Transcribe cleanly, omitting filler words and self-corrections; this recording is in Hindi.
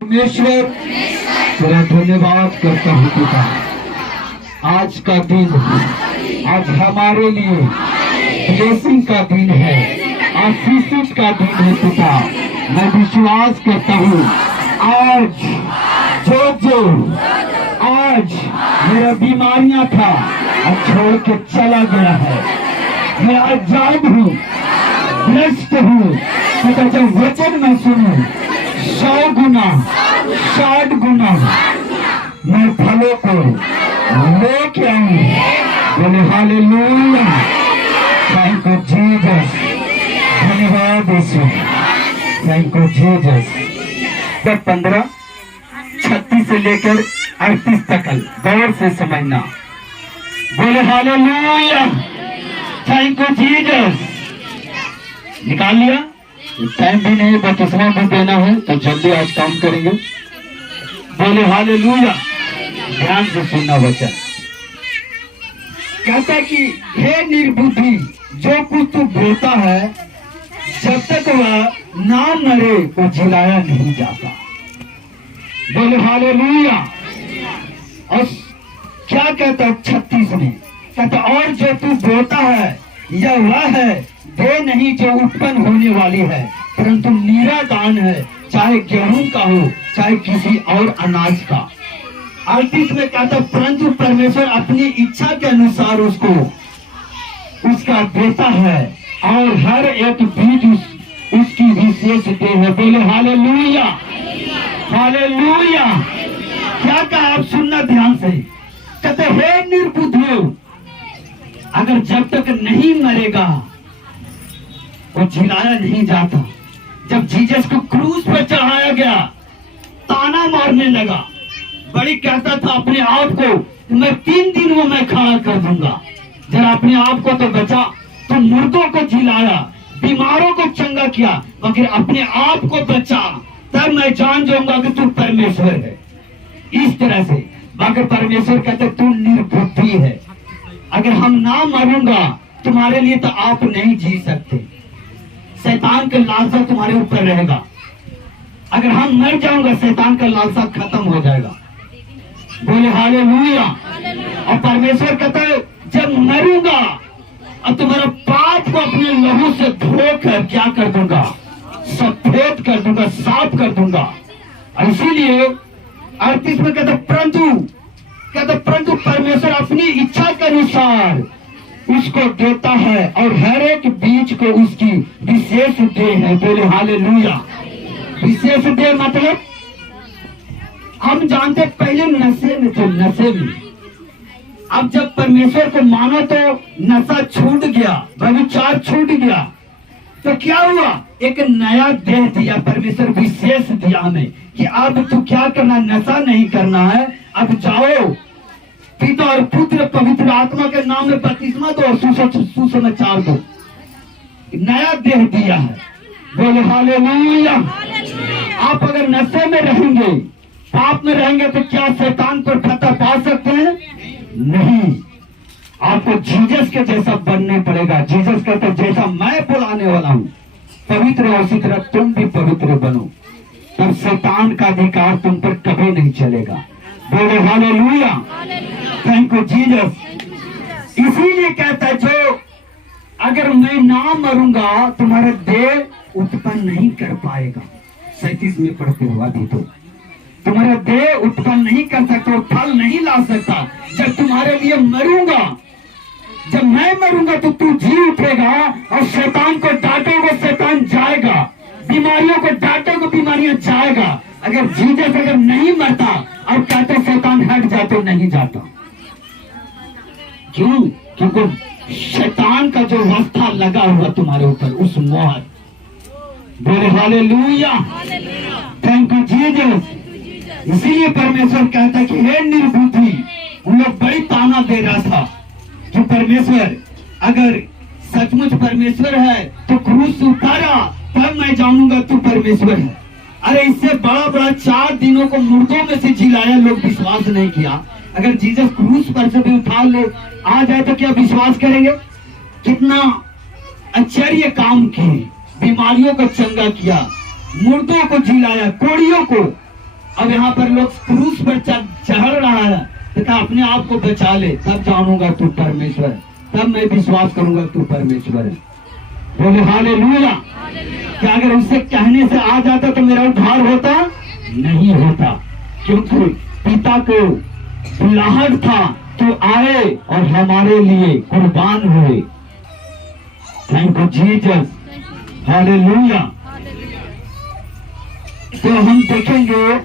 परमेश्वर तेरा धन्यवाद करता हूँ पिता। आज का दिन आज हमारे लिए ब्लेसिंग का दिन है, आशीषित का दिन है पिता। मैं विश्वास करता हूँ आज जो आज मेरा बीमारियां था आज छोड़ के चला गया है। मैं आजाद हूँ, भ्रष्ट हूँ पिता। जब वचन में सुनूं 100 गुना 60 गुना मैं फलों को लेके आऊं। बोले हालेलुया, थैंक यू जीसस, धन्यवाद यीशु, थैंक यू जीसस। 15:36 से लेकर 38 तक गौर से समझना। बोले हालेलुया, थैंक यू जीसस। निकाल लिया? टाइम भी नहीं, बपतिस्मा भी देना है तो जल्दी आज काम करेंगे। बोले हालेलुया, ध्यान से सुनना वचन। कहता है कि हे निर्बुद्धि, जो कुछ तू बोलता है जब तक वह ना मरे तो जिलाया नहीं जाता। बोले हालेलुया। और क्या कहता है 36 में? कहता और जो तू बोलता है यह वह है दे नहीं जो उत्पन्न होने वाली है, परंतु नीरा दान है, चाहे गेहूं का हो चाहे किसी और अनाज का। 38 में कहता परंतु परमेश्वर अपनी इच्छा के अनुसार उसका देता है और हर एक बीज उसकी विशेष दे है। बोले हालेलुया, हालेलुया। क्या कहा आप सुनना ध्यान से। कहते हे निर्बुद्धियों, अगर जब तक नहीं मरेगा वो जिलाया नहीं जाता। जब जीसस को क्रूस पर चढ़ाया गया ताना मारने लगा, बड़ी कहता था अपने आप को मैं 3 दिन में मैं खड़ा कर दूंगा। जरा अपने आप को तो बचा, तो मुर्दों को जिलाया, बीमारों को चंगा किया, मगर अपने आप को बचा, तब मैं जान जाऊंगा कि तू परमेश्वर है। इस तरह से मगर परमेश्वर कहते तू निर्बुद्धि है। अगर हम ना मरूंगा तुम्हारे लिए तो आप नहीं जी सकते। शैतान का लालसा तुम्हारे ऊपर रहेगा। अगर हम मर जाऊंगा शैतान का लालसा खत्म हो जाएगा। बोले हालेलुया। और परमेश्वर कहता है जब मरूंगा और तुम्हारा पाप को अपने लहू से धोकर क्या कर दूंगा, सफेद कर दूंगा, साफ कर दूंगा। इसीलिए 38 में कहता परंतु परमेश्वर अपनी इच्छा के अनुसार उसको देता है और हर एक बीज को उसकी विशेष दे है। बोले हालेलुया। विशेष दे मतलब हम जानते पहले नशे में थे, नशे में। अब जब परमेश्वर को मानो तो नशा छूट गया, व्यभिचार छूट गया, तो क्या हुआ? एक नया देह दिया परमेश्वर, विशेष दिया हमें कि अब तू क्या करना, नशा नहीं करना है। अब जाओ पिता और पुत्र पवित्र आत्मा के नाम में बपतिस्मा दो, सुसमाचार दो। नया देह दिया है। बोले हालेलुया। आप अगर नशे में रहेंगे, पाप में रहेंगे तो क्या शैतान को फतह पा सकते हैं? नहीं। आपको जीसस के जैसा बनने पड़ेगा। जीसस कहते जैसा मैं बुलाने वाला हूँ पवित्र है, उसी तरह तुम भी पवित्र बनो, तब शैतान का अधिकार तुम पर कभी नहीं चलेगा। बोले हालेलुया, थैंक यू जीसस। इसीलिए कहता है जो अगर मैं ना मरूंगा तुम्हारा देह उत्पन्न नहीं कर पाएगा। 37 में पढ़ते हो अभी तो तुम्हारा देह उत्पन्न नहीं कर सकता, फल नहीं ला सकता। जब तुम्हारे लिए मरूंगा, जब मैं मरूंगा तो तू जी उठेगा और शैतान को डांटोगे, शैतान जाएगा। बीमारियों को डांटोगे, बीमारियां जाएगा। अगर जीसस अगर नहीं मरता और कहते शैतान हट जाते, नहीं जाता। क्यों? क्योंकि शैतान का जो रास्ता लगा हुआ तुम्हारे ऊपर, उस मोहर। बोले हालेलुया, थैंक यू जीसस। इसीलिए परमेश्वर कहता है कि हे निर्बुद्धि, उन लोग बड़ी ताना दे रहा था कि परमेश्वर अगर सचमुच परमेश्वर है तो क्रूस उतारा, तब मैं जानूंगा तू परमेश्वर है। अरे इससे बड़ा 4 दिनों को मुर्दों में से जिलाया, लोग विश्वास नहीं किया। अगर जीसस क्रूस पर से भी उठा ले आ जाए तो क्या विश्वास करेंगे? कितना आश्चर्य काम किए, बीमारियों को चंगा किया, मुर्दों को जिलाया, कोड़ियों को अब यहाँ पर लोग क्रूस पर चढ़ रहा है, तो कहा अपने आप को बचा ले, तब जानूंगा तू परमेश्वर है, तब मैं विश्वास करूंगा तू परमेश्वर है। बोले हालेलुया। क्या अगर उससे कहने से आ जाता तो मेरा उद्धार होता? नहीं होता, क्योंकि पिता को बुलाहट था तो आए और हमारे लिए कुर्बान हुए। Thank you Jesus, hallelujah. तो हम देखेंगे